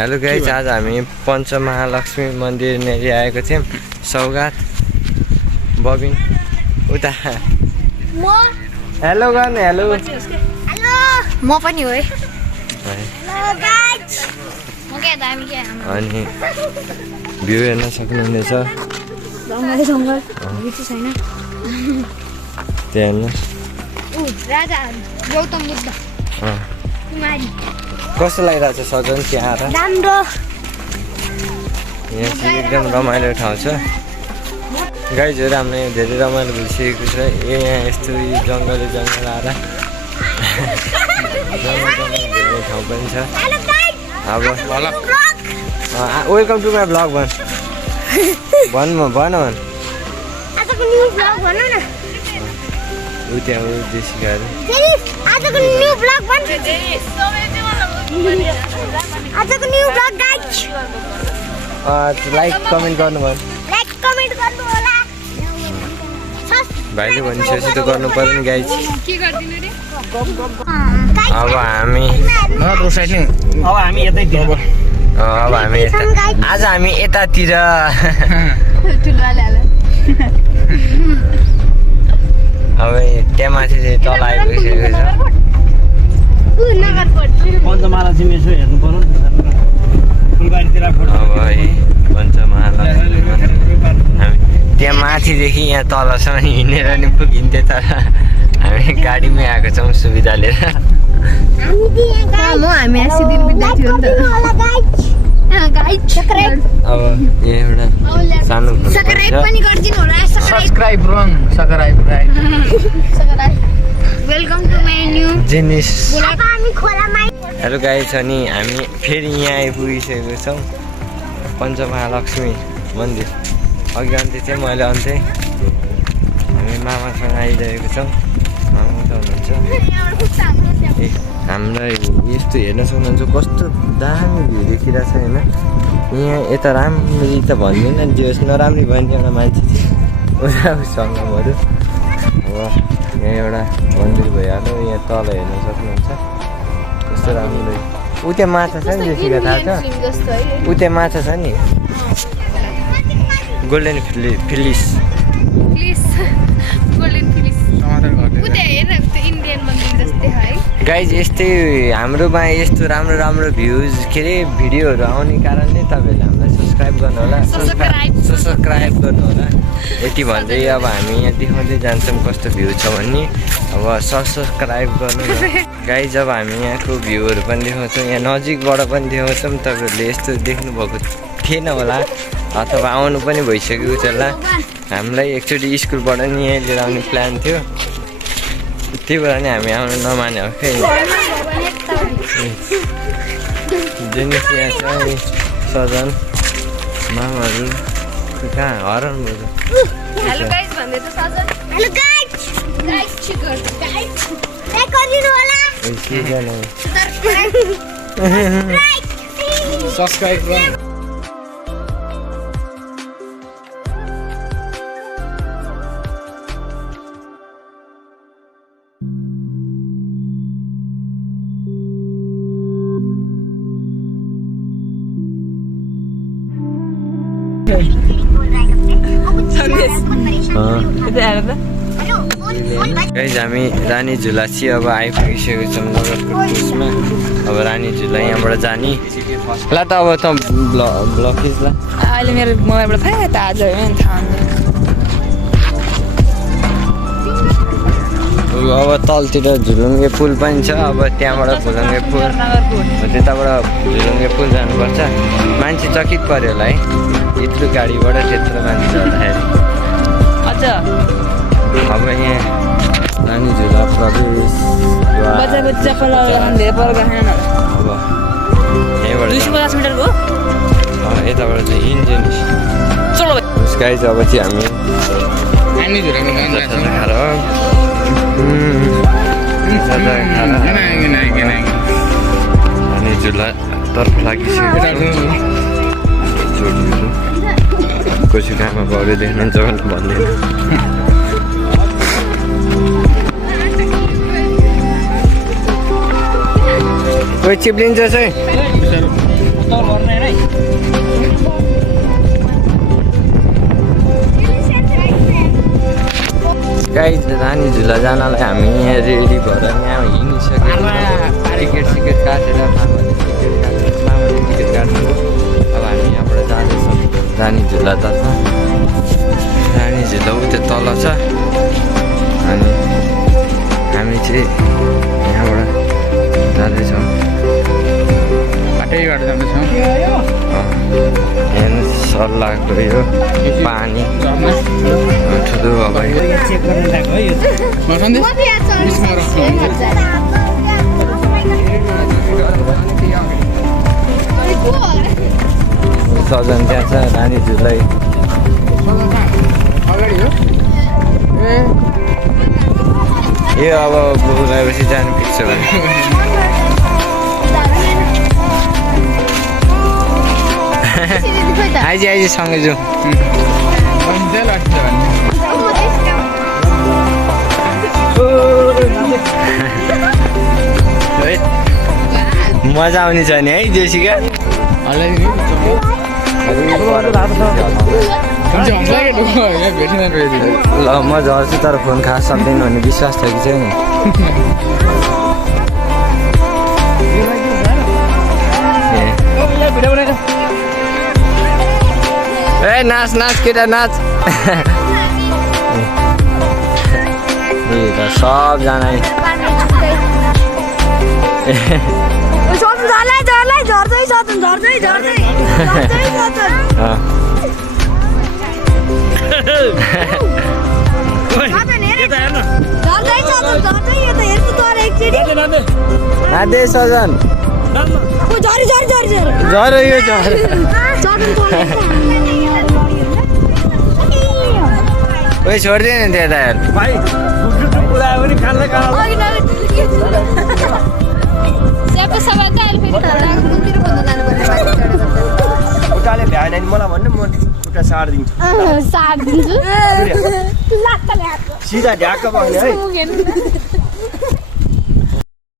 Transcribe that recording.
Hello guys, आज हामी पञ्चमहालक्ष्मी मन्दिर नेरी आएको थियौँ। सौगात बबिन उता हेलो गर्ने हेलो म पनि हो है। अनि भ्यू हेर्न सक्नुहुनेछ। त्यहाँ हेर्नुहोस् राजा गौतम बुद्ध कुमारी। कस्तो लागिरहेको छ सजन त्यहाँ आएर? राम्रो। यहाँ चाहिँ एकदम रमाइलो ठाउँ छ गाइजहरू। हामीलाई धेरै रमाइलो भइसकेको छ। यहाँ यस्तो जङ्गल आएर जङ्गल घुम्ने ठाउँ पनि छ। अब वेलकम टु माई ब्लग भन ऊ त्यहाँ देशी गाडी। लाइक कमेन्ट गर्नु भयो। भाइले भनिसकेपछि त गर्नु पर्यो नि गाइज। अब हामी आज हामी यतातिर अब त्यहाँ माथि चाहिँ तल आइपुगिसकेको छ। पञ्चमहालक्ष्मी यसो हेर्नु पर्यो फुलबारीतिर अब पञ्चमहालक्ष्मी हामी त्यहाँ माथिदेखि यहाँ तलसम्म हिँडेर नि पुगिन्थ्यो, तर हामी गाडीमै आएको छौँ सुविधा लिएर। अब यहाँ एउटा सानो वेलकम टु माई न्यू जिनिस। हेलो गाइस, अनि हामी फेरि यहाँ आइपुगिसकेको छौँ पञ्चमहालक्ष्मी मन्दिर। अघि अन्त्य थिएँ, मैले अन्त्य हामी मामासँग आइरहेको छौँ। मामा त हुनुहुन्छ ए हामीलाई यस्तो हेर्न सक्नुहुन्छ कस्तो दामी भ्यू देखिरहेको छ होइन। यहाँ यता राम्ररी त भन्दैन दियोस्, नराम्री भन्ने एउटा मान्छे थियो सङ्गमहरू। अब यहाँ एउटा मन्दिर भइहाल्यो। यहाँ तल हेर्न सक्नुहुन्छ कस्तो राम्रो। ऊ त्यहाँ माछा छ नि देखिएको थाहा छ? ऊ त्यहाँ माछा छ नि, गोल्डन फिलिस। गाइज यस्तै हाम्रोमा यस्तो राम्रो राम्रो भ्युज के अरे भिडियोहरू आउने कारणले तपाईँहरूले हामीलाई सब्सक्राइब गर्नु होला, सब्सक्राइब गर्नु होला। यति भन्दै अब हामी यहाँ देखाउँदै जान्छौँ कस्तो भ्यू छ भन्ने। अब सब्सक्राइब गर्नु गाइज। अब हामी यहाँको भ्यूहरू पनि देखाउँछौँ, यहाँ नजिकबाट पनि देखाउँछौँ। तपाईँहरूले यस्तो देख्नुभएको थिएन होला अथवा आउनु पनि भइसकेको छ होला। हामीलाई एकचोटि स्कुलबाट नि यहीँ लिएर आउने प्लान थियो, त्यही भएर नि हामी आउनु नमाने हो खै। जिनिस यहाँ छ नि सजन मामाहरू कहाँ हराउनु भयो। सब्सक्राइब गर्नु। गाइज हामी रानी झुला चाहिँ अब आइपुगिसकेको छौँ नगरकोटमा। अब रानी झुला यहाँबाट जाने ल त। अब त ब्लकेज ल अहिले मेरो मोबाइलबाट थाहा त आज अब तलतिर झुलुङ्गे पुल पनि छ। अब त्यहाँबाट झुलुङ्गे पुल त्यताबाट झुलुङ्गे पुल जानुपर्छ। मान्छे चकित पऱ्यो होला है, यत्रो गाडीबाट त्यत्रो मान्छे चढ्दाखेरि। अब यहाँ रानी झुला प्रवेश अब यहाँबाट यताबाट चाहिँ इन्जिन गाइज। अब चाहिँ हामी रानी झुला तर्फ लागिसकेको जोडीहरू कसै कहाँमा गऱ्यो देख्नुहुन्छ भने भन्दैन। कोही चिप्लिन्छ चाहिँ गाइज रानी झुला जानलाई हामी यहाँ रेडी भएर यहाँ हिँडिसकेको टिकट सिकेट काटेर मामाले टिकट काट्नु अब हामी यहाँबाट जाँदैछौँ रानी झुलातर्फ रानी झुला उता तल छ अनि हामी चाहिँ यहाँबाट जाँदैछौँ बाटैबाट जाँदैछौँ हेर्नुहोस् सल्लाहको यो पानी ठुलो अब सजन त्यहाँ छ रानी झुलै यो अब गएपछि जानु पिक्छ भने आइज आइज सँगै जाउँ मजा आउने छ नि है जेसिका ल म झर्छु तर फोन खास सक्दैन भन्ने विश्वास छ कि छैन ए नाच नाच केटा नाच ए त सबजना नाच्दै सजन झर यो झर कोही छोड्दैन त्यता यार भाइ पुरा पनि खाल्दै खुट्टाले भ्याएन नि मलाई भन्नु म खुट्टा सारिदिन्छु सिधा ढ्याक्क बग्ने है